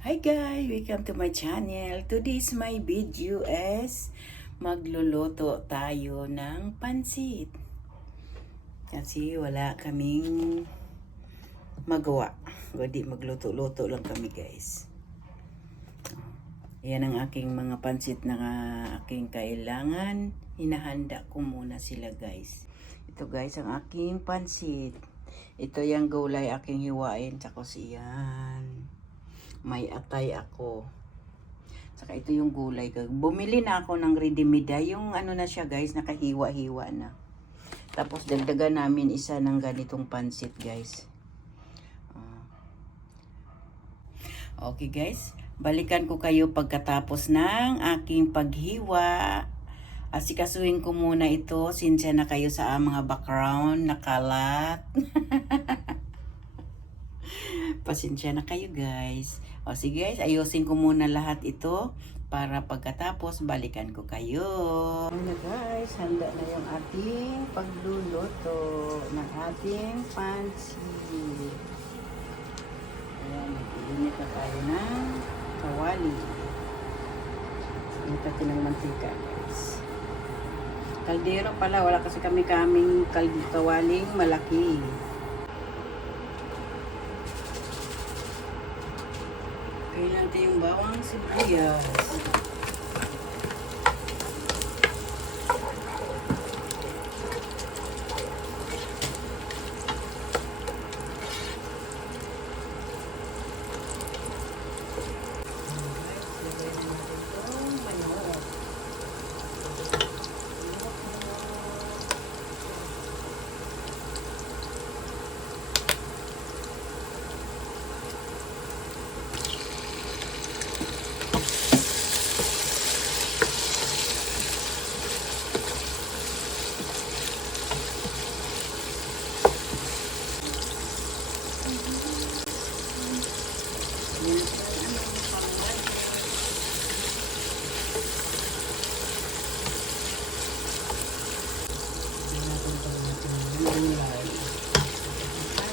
Hi guys! Welcome to my channel. Today's my video is magluluto tayo ng pansit. Kasi wala kaming magawa. Kundi magluto-luto lang kami guys. Yan ang aking mga pansit na aking kailangan. Hinahanda ko muna sila guys. Ito guys ang aking pansit. Ito yung gulay aking hiwain. Tsaka siyan. May atay ako. Saka ito yung gulay. Bumili na ako ng ready-made. Yung ano na siya guys, nakahiwa-hiwa na. Tapos dagdagan namin isa ng ganitong pansit guys. Okay guys, balikan ko kayo pagkatapos ng aking paghiwa. Asikasuhin ko muna ito. Sinsya na kayo sa mga background na kalat. Pasensya na kayo guys. O sige guys, ayusin ko muna lahat ito para pagkatapos balikan ko kayo. Ano guys, handa na yung ating pagluluto ng ating pansit. Ayan, mag-iinit na tayo ng kawali. Init natin ng mantika guys. Kaldero pala, wala kasi kaming kawaling malaki. Kailan natin yung bawang sibuyas.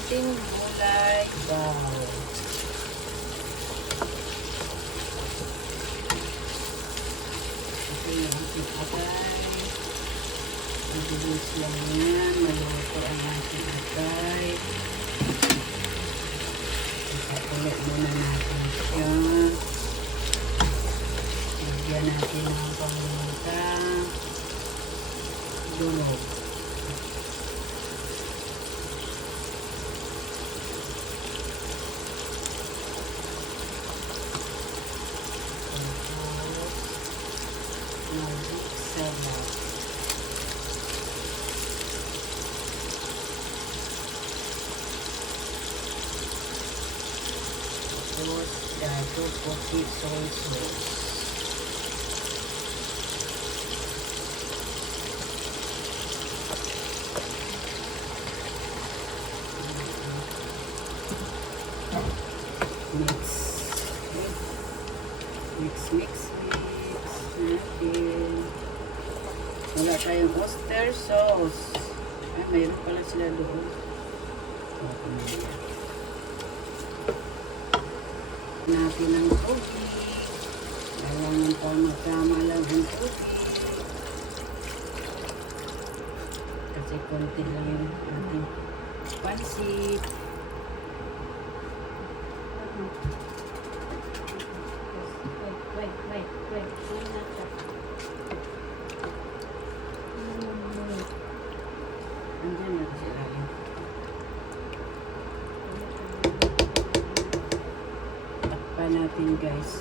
Ating gulay daw. Ito yung ating atay. Mabilis lang yan. Maluto ang ating atay. Ulit muna natin siya. Lagyan natin ng paminta. Dunog. Dato puti soy sauce. Mix natin. Wala tayong oyster sauce. Ay, mayroon pala sila doon. Natin ang tubig. Kailangan pa magkama lang ang tubig. Kasi konti lang yung ating pansit. Wait. Andyan na sila. Takpan natin guys.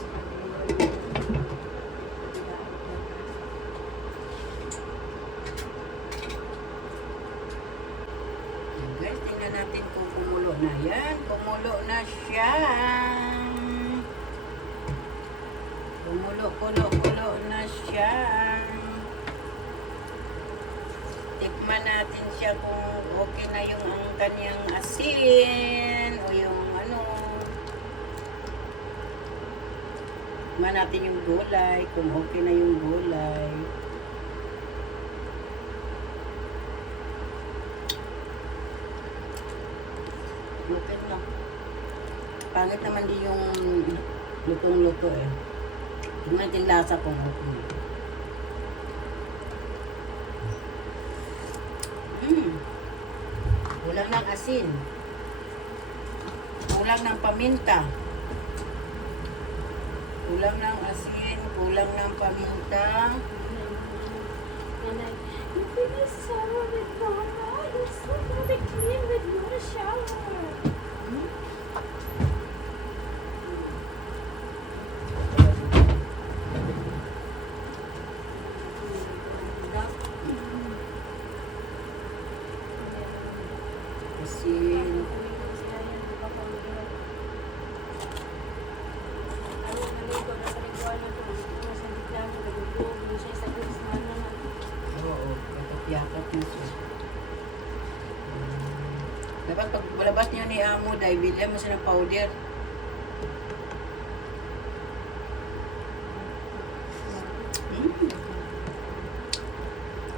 Guys, tingnan natin kung kumulo na yan. Kumulo na siya. Kumulo na siya. Tikman natin siya kung okay na yung ang kanyang asin o yung ano. Tikman natin yung gulay kung okay na yung gulay. Okay na. Pangit naman din yung Lutong-luto eh. Tingnan natin lasa kung okay. Kulang ng asin. Kulang ng paminta. Kulang ng asin, kulang ng paminta. You finish shower with Donna. You're so very clean with your shower. Asin. Oo, yakap na siya. Dapat pag malabas niyo ni Amo, dahil bilhan mo siya ng powder.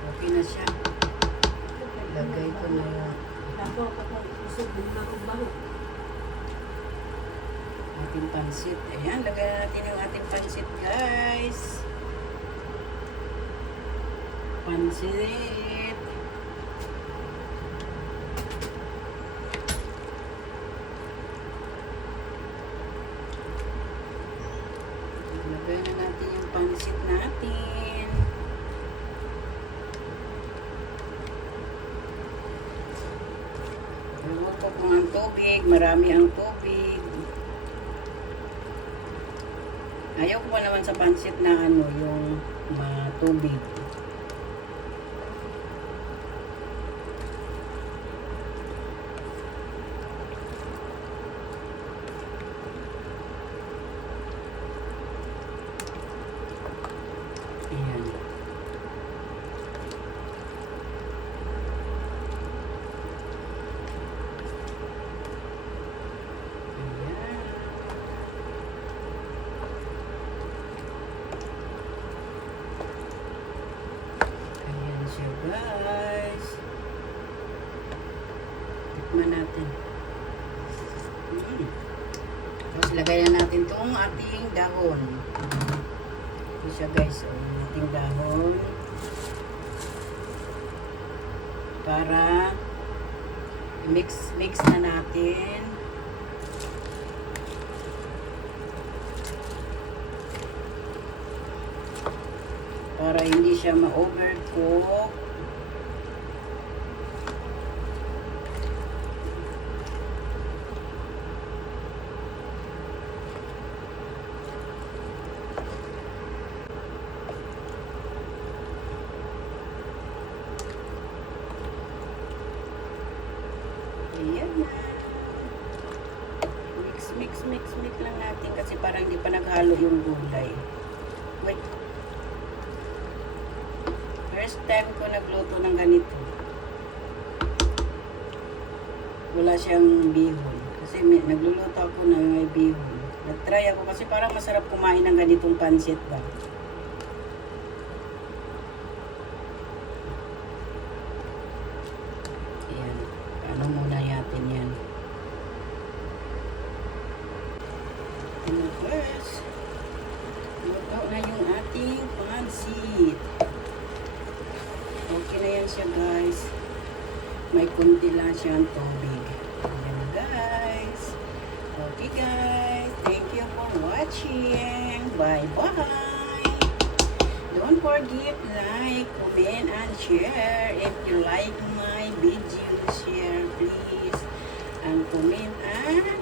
Okay na siya. Lagay ko na yung ating pansit. Ayan, lagay natin yung ating pansit, guys. Pansit. Lagay na natin yung pansit natin. Luluto ko ang tubig. Marami ang tubig. Ayaw ko pa naman sa pansit na ano, yung tubig. Ayan. Ayan siya, guys. Tikman natin. Tapos lagay na natin itong ating dahon. Ito siya, guys. Ating dahon. Para mix na natin. Para hindi siya ma-overcook. Ayan na. Mix lang natin kasi parang hindi pa naghalo yung gulay. Wait. First time ko nagluto ng ganito. Wala siyang bihon. Kasi nagluluto ako na may bihon. Nag-try ako kasi parang masarap kumain ng ganitong pansit ba. Ayan. Ano muna natin yan. First, luto na yung ating pansit. Okay na yan siya, guys. May kunti lang siyang tubig. Ayan, guys. Okay, guys. Thank you for watching. Bye-bye. Don't forget like, comment, and share. If you like my video, share please. And comment and